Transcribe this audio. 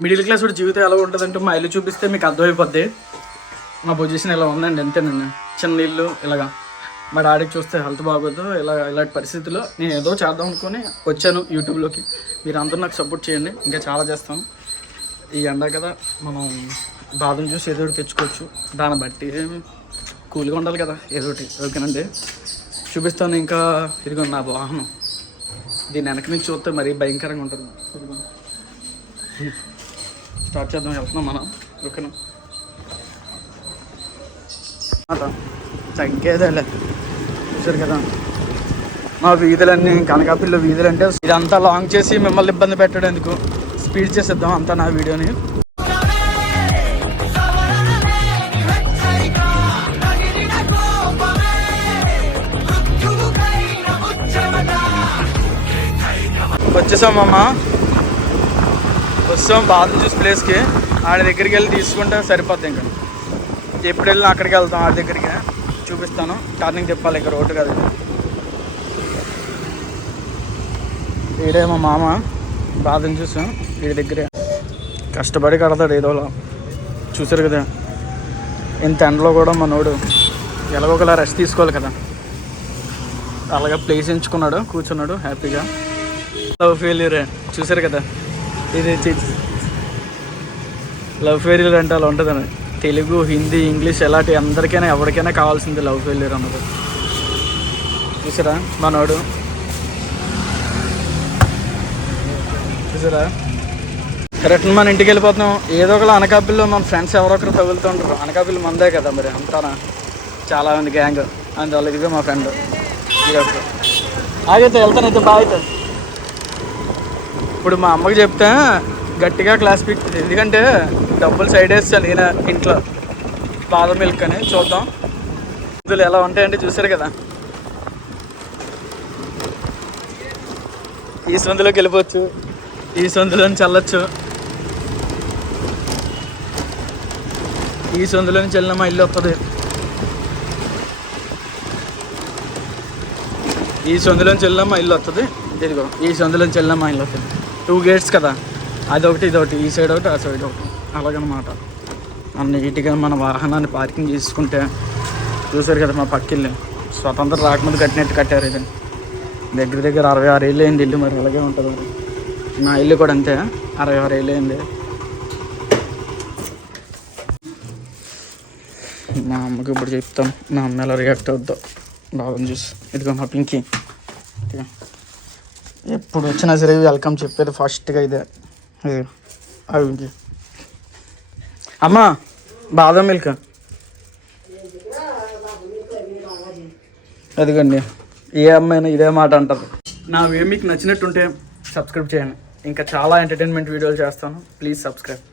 Middle class వాడి జీవితం ఎలా ఉంటుందంటే మా ఇల్లు చూపిస్తే మీకు అర్థమైపోద్ది. మా పొజిషన్ ఇలా ఉందండి, అంతేనండి. చిన్న ఇల్లు ఇలాగా. మా డాడీకి చూస్తే హెల్త్ బాగోదు. ఇలాంటి పరిస్థితుల్లో నేను ఏదో చేద్దాం అనుకుని వచ్చాను యూట్యూబ్లోకి. మీరు అందరూ నాకు సపోర్ట్ చేయండి, ఇంకా చాలా చేస్తాను. ఈ ఎండ కదా, మనం బాదం జ్యూస్ ఏదో ఒకటి తెచ్చుకోవచ్చు. దాన్ని బట్టి కూల్గా ఉండాలి కదా ఏదో ఒకటి. ఓకేనండి, చూపిస్తాను. ఇంకా ఇదిగో నా వాహనం, దీని వెనక నుంచి చూస్తే మరీ భయంకరంగా ఉంటుంది. స్టార్ట్ చేద్దాం, వెళ్తున్నాం మనం. ఓకేనా, తగ్గేదేలే. చూసారు కదా మా వీధులన్నీ, కనకాపల్లి వీధులు. అంటే ఇదంతా లాంగ్ చేసి మిమ్మల్ని ఇబ్బంది పెట్టడం ఎందుకు, స్పీడ్ చేసేద్దాం అంతా నా వీడియోని. వచ్చేసామమ్మా, వస్తాం బాదం జ్యూస్ ప్లేస్కి. ఆడ దగ్గరికి వెళ్ళి తీసుకుంటే సరిపోద్ది. ఇంకా ఎప్పుడు వెళ్ళినా అక్కడికి వెళ్తాం, ఆడ దగ్గరికి చూపిస్తాను. టర్నింగ్ తిప్పాలి, ఇంకా రోడ్డు కదా. ఈడే మా మామ బాదం జ్యూస్, వీడి దగ్గరే కష్టపడి కడతాడు ఏదోలా. చూసారు కదా, ఇంత ఎండలో కూడా మనోడు ఎలాగోకలా రెస్ట్ తీసుకోవాలి కదా. అలాగా ప్లేస్ ఎంచుకున్నాడు, కూర్చున్నాడు హ్యాపీగా. లవ్ ఫెయిల్యూర్ చూసారు కదా, ఇది లవ్ ఫెయిల్యూర్ అంటే అలా ఉంటుందని. తెలుగు, హిందీ, ఇంగ్లీష్ ఎలాంటి అందరికైనా ఎవరికైనా కావాల్సింది లవ్ ఫెయిల్యూర్ అన్నది. చూసారా మనోడు, చూసారా. రిటర్న్ మన ఇంటికి వెళ్ళిపోతున్నాం. ఏదో ఒకలా అనకాపల్లిలో మన ఫ్రెండ్స్ ఎవరొకరు తగులుతుంటారు. అనకాపల్లి మందే కదా మరి, అంతానా చాలా మంది గ్యాంగ్. అందువల్ల ఇదిగో మా ఫ్రెండ్ ఆగైతే వెళ్తానైతే బాగా అవుతుంది. ఇప్పుడు మా అమ్మకి చెప్తే గట్టిగా క్లాస్ పీక్తుంది, ఎందుకంటే డబ్బులు సైడ్ వేస్తాను నేను ఇంట్లో బాదం మిల్క్ అని. చూద్దాం ఇందులో ఎలా ఉంటాయంటే. చూసారు కదా, ఈ సందులోకి వెళ్ళిపోవచ్చు, ఈ సందులోని చల్లచ్చు, ఈ సందులోని చల్లిన మా ఇల్లు వస్తుంది, ఈ సందులోని చల్లిన మా ఇల్లు వస్తుంది. ఇదిగో ఈ సందులోని చల్లిన మా ఇల్లు వస్తుంది. 2 గేట్స్ కదా, అదొకటి ఇదొకటి, ఈ సైడ్ ఒకటి ఆ సైడ్ ఒకటి, అలాగనమాట. నీట్గా మన వాహనాన్ని పార్కింగ్ చేసుకుంటే. చూసారు కదా మా పక్కిల్లు స్వతంత్రం రాకముందు కట్టినట్టు కట్టారు. ఇది దగ్గర దగ్గర 66 ఏళ్ళు అయింది ఇల్లు. మరి అలాగే ఉంటుంది మరి. నా ఇల్లు కూడా అంతే, 66 ఏళ్ళు అయింది. మా అమ్మకి ఇప్పుడు చెప్తాం, నా అమ్మ ఎలా రియాక్ట్ అవుద్దాం. బాదం జ్యూస్ ఇదిగో మా పింకీ, ఇదిగో ఎప్పుడు వచ్చినా సరే వెల్కమ్ చెప్పేది ఫస్ట్గా ఇదే. అవి అమ్మా బాదం మిల్క్ అదిగండి. ఏ అమ్మాయినా ఇదే మాట అంటారు. నా మీకు నచ్చినట్టుంటే సబ్స్క్రైబ్ చేయండి. ఇంకా చాలా ఎంటర్టైన్మెంట్ వీడియోలు చేస్తాను, ప్లీజ్ సబ్స్క్రైబ్.